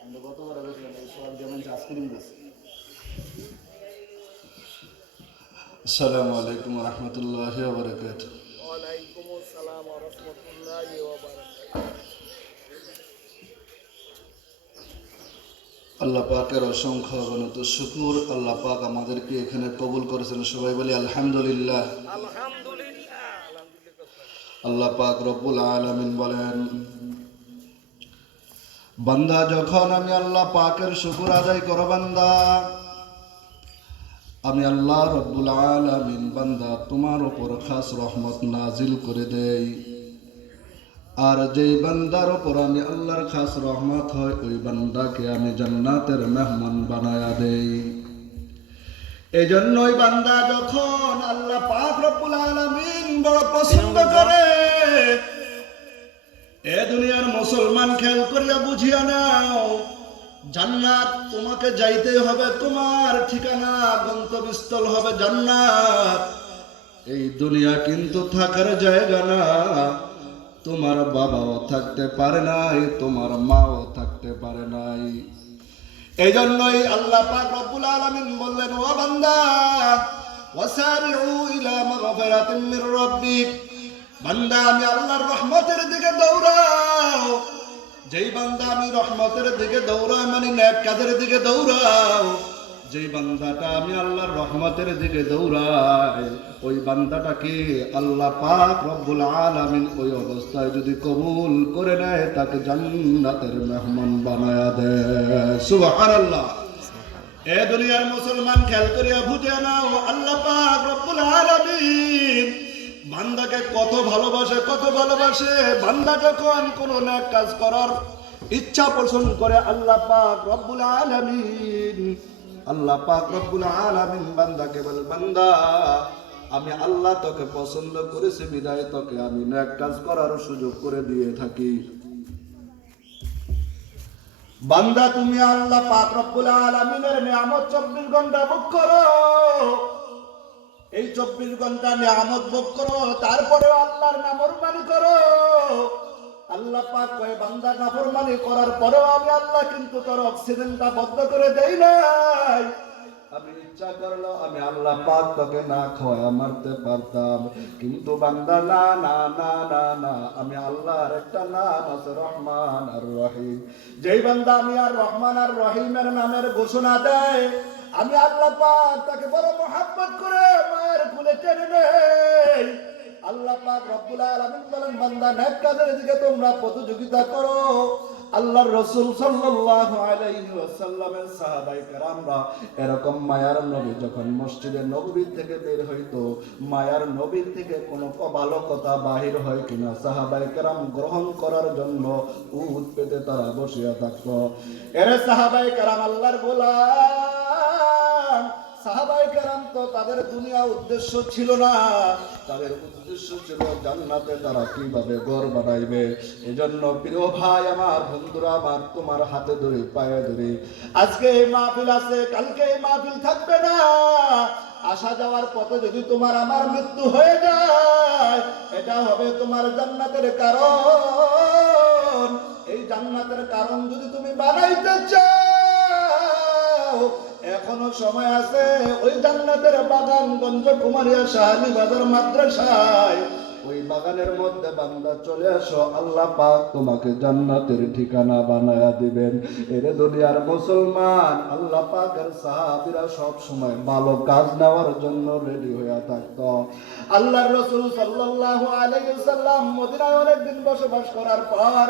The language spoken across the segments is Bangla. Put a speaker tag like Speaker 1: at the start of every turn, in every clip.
Speaker 1: আমরা গতবার এই সব যেমন আইসক্রিম দিচ্ছে আসসালামু আলাইকুম রহমতুল্লাহ বরকাত
Speaker 2: ওয়ালাইকুম আসসালাম ওয়া রাহমাতুল্লাহি ওয়া বারাকাতুহু
Speaker 1: আল্লাহ পাকের অসংখ্য অগণিত শুকুর, আল্লাহ পাক আমাদেরকে এখানে কবুল করেছেন। সবাই বলি আলহামদুলিল্লাহ। আল্লাহ পাক রব্বুল আলামিন বলেন, বান্দা, যখন আমি আল্লাহ পাকের শুকুর আদায় করো বান্দা, আমি আল্লাহ রব্বুল আলামিন বান্দা, তোমার উপর খাস রহমত নাজিল করে দেই। আর যেই বান্দার ওপর আমি আল্লাহর খাস রহমত হয়, ওই বান্দাকে আমি জান্নাতের মেহমান বানায়া দেই। এই জন্যই বান্দা যখন আল্লাহ পাক রব্বুল আলামিন বড় পছন্দ করে, এ দুনিয়ার মুসলমান খেয়াল করিয়া বুঝিয়া নাও, জান্নাত তোমাকে যাইতে হবে, তোমার ঠিকানা গন্তব্যস্থল হবে জান্নাত। এই দুনিয়া কিন্তু থাকার জায়গা না। তোমার বাবাও থাকতে পারে নাই, তোমার মাও থাকতে পারে নাই। এই জন্যই আল্লাহ পাক রব্বুল আলামিন বললেন, ও বান্দা ওয়াসারিউ ইলা মাগফিরাতিন মির রাব্বিক। বান্দা, আমি আল্লাহর রহমতের দিকে দৌড়াও। যেই বান্দা আমি রহমতের দিকে দৌড়াই মানে নেক কাজের দিকে দৌড়াও। যেই বান্দাটা আমি আল্লাহর রহমতের দিকে দৌড়াই, ওই বান্দাটাকে আল্লাহ পাক রব্বুল আলামিন ওই অবস্থায় যদি কবুল করে নেয়, তাকে জান্নাতের মেহমান বানায়া দেয় সুবহানাল্লাহ। এ দুনিয়ার মুসলমান খেয়াল করিয়া বুঝে নাও, আল্লাহ পাক রব্বুল আলামিন বান্দাকে কত ভালোবাসে কত ভালোবাসে। বান্দা যখন কোন নেক কাজ করার ইচ্ছা পোষণ করে, আল্লাহ পাক রব্বুল আলামিন আল্লাহ পাক রব্বুল আলামিন বান্দাকে বল, বান্দা, আমি আল্লাহ তোকে পছন্দ করেছি, বিদায় তোকে আমি নেক কাজ করার সুযোগ করে দিয়ে থাকি। বান্দা, তুমি আল্লাহ পাক রব্বুল আলামিনের নিয়ামত 24 ঘণ্টা ভোগ করো। এই 24 ঘণ্টা নিয়ামত ভোগ করো তারপরে আল্লাহর নাম নাফরমানি করো। আল্লাহ পাক কয়, বান্দা, নাফরমানি করার পরেও আমি আল্লাহ কিন্তু তোর অক্সিজেনটা বন্ধ করে দেই আমি ইচ্ছা করল, আমি আল্লাহ পাক তোকে না খোয়া মারতে পারতাম। কিন্তু বান্দা, না না না না না, আমি আল্লাহর একটা নাম আছে রহমান আর রহিম। যেই বান্দা আমি আর রহমান আর রহিমের নামের ঘোষণা দেয়, আমি আল্লাহ পাক তাকে বড় মোহাব্বত করে মায়ের কুলে টেনে নেই। আল্লাহ পাক রব্বুল আলামিন বলেন, বান্দা, নেক কাজের দিকে তোমরা প্রতিযোগিতা করো। আল্লাহর রসুল ওয়াসাল্লামের সাহাবায়ে কেরামরা এরকম মায়ার নবী যখন মসজিদে নবীর থেকে বের হইতো, মায়ার নবীর থেকে কোনো কবালকতা বাহির হয় কিনা সাহাবাই কেরাম গ্রহণ করার জন্য উদ পেতে তারা বসিয়া থাকতো। এরে সাহাবাই কেরাম আল্লাহর গোলাম! সাহাবাই কারাম তো তাদের দুনিয়া উদ্দেশ্য ছিল না। তাদের উদ্দেশ্য ছিল জান্নাতে তারা কীভাবে ঘর বানাইবে। এজন্য প্রিয় ভাই, আমার বন্ধুরা, আমার তোমার হাতে ধরে, পায়ে ধরে, আজকে এই মাহফিল আছে, কালকে এই মাহফিল থাকবে না। আসা যাওয়ার পথে যদি তোমার আমার মৃত্যু হয়ে যায়, এটা হবে তোমার জান্নাতের কারণ। এই জান্নাতের কারণ যদি তুমি বানাইতে চাও এখনও সময় আছে ওই জান্নাতের বাগান গঞ্জ কুমারিয়া শাহালি বাজার মাদ্রাসায়। ওই বাগানের মধ্যে বান্দা চলে আসো, আল্লাহ পাক তোমাকে জান্নাতের ঠিকানা বানায়া দিবেন। এরে দুনিয়ার মুসলমান, আল্লাহ পাকের সাহাবীরা সব সময় ভালো কাজ নেওয়ার জন্য রেডি হয়ে থাকতো। আল্লাহর রাসূল সাল্লাল্লাহু আলাইহি সাল্লাম মদিনায় অনেকদিন বসবাস করার পর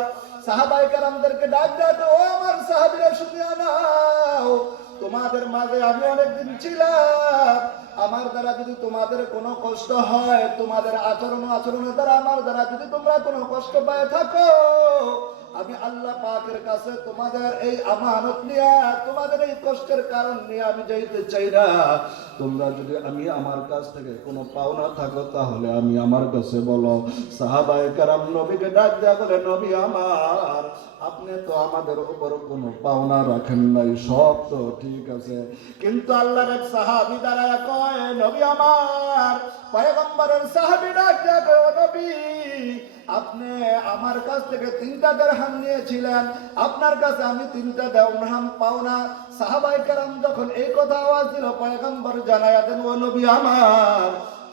Speaker 1: সাহাবাই কারামদেরকে ডাক ডাক ও আমার সাহাবীরা, শুনিয়া নাও তোমাদের মাঝে আমি অনেকদিন ছিলাম। আমার দ্বারা যদি তোমাদের কোনো কষ্ট হয়, তোমাদের আচরণ আচরণের দ্বারা আমার দ্বারা যদি তোমরা কোনো কষ্ট পায় থাকো আমি আল্লাহ পাকের কাছে তোমাদের এই আমানত নিয়ে, তোমাদের এই কষ্টের কারণ নিয়ে আমি যাইতে চাই না। তোমরা যদি আমি আমার কাছ থেকে কোনো পাওনা থাকো, তাহলে আমি আমার কাছে বলো। সাহাবায়ে কারাম নবীকে ডাক দেয়া বলে, নবী আমার, আপনি তো আমাদের উপর কোনো পাওনা রাখেন নাই, সব তো ঠিক আছে। কিন্তু আল্লাহর এক সাহাবী দ্বারা কয়, নবী আমার পয়গম্বরের সাহাবি ডাক দেয়া কয়, "ও নবী আপনি আমার কাছ থেকে তিনটা দেড়হাম নিয়েছিলেন। আপনার কাছে আমি তিনটা দেড়হাম পাও না। সাহাবাই কারাম যখন এই কথা আওয়াজ দিল পয়গম্বর জানাই দেন ও নবী আমার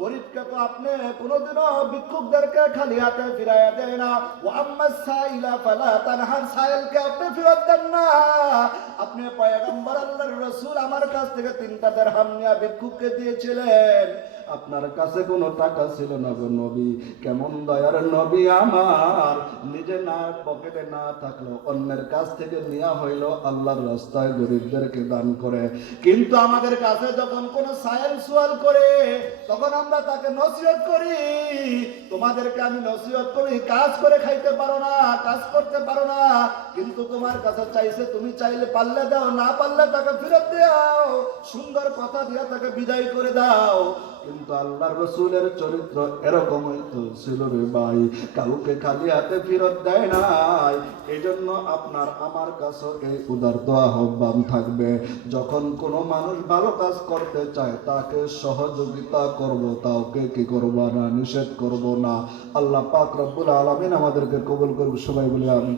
Speaker 1: গরিবকে তো আপনি কোনোদিনও ভিক্ষুকদেরকে খালি হাতে ফিরাইয়া দেয় না। ও আম্মা সাইলা ফালা তানহার, সাইলকে আপনি ফেরত দেন না। আপনি পয়গম্বর আল্লাহর রসুল আমার কাছ থেকে তিনটা দেড়হাম নিয়ে ভিক্ষুককে দিয়েছিলেন। আপনার কাছে কোনো টাকা ছিল না গো নবী। কেমন দয়ার নবী আমার। নিজে না, পকেটে না থাকল অন্যের কাছ থেকে নেওয়া হইল আল্লাহর রাস্তায় গরিবদেরকে দান করে। কিন্তু আমাদের কাছে যখন কোনো সায়েল সোয়াল করে, তখন আমরা তাকে নসিহত করি। তোমাদেরকে আমি নসিহত করি, কাজ করে খাইতে পারো না, কাজ করতে পারো না। কিন্তু তোমার কাছে চাইছে, তুমি চাইলে পারলে দাও, না পারলে তাকে ফেরত দাও। সুন্দর কথা দিয়ে তাকে বিদায় করে দাও। কিন্তু আল্লাহর রসুলের চরিত্র এরকমই তো ছিল রে ভাই। কাউকে খালি হাতে ফেরত দেয় নাই। এই জন্য আপনার আমার কাছে এই উদারত আহ্বান থাকবে। যখন কোনো মানুষ ভালো কাজ করতে চায়, তাকে সহযোগিতা করব তাকে কি করব না, নিষেধ করব না। আল্লাহ পাক রব্বুল আলামিন আমাদেরকে কবুল করব সবাই বলে আমি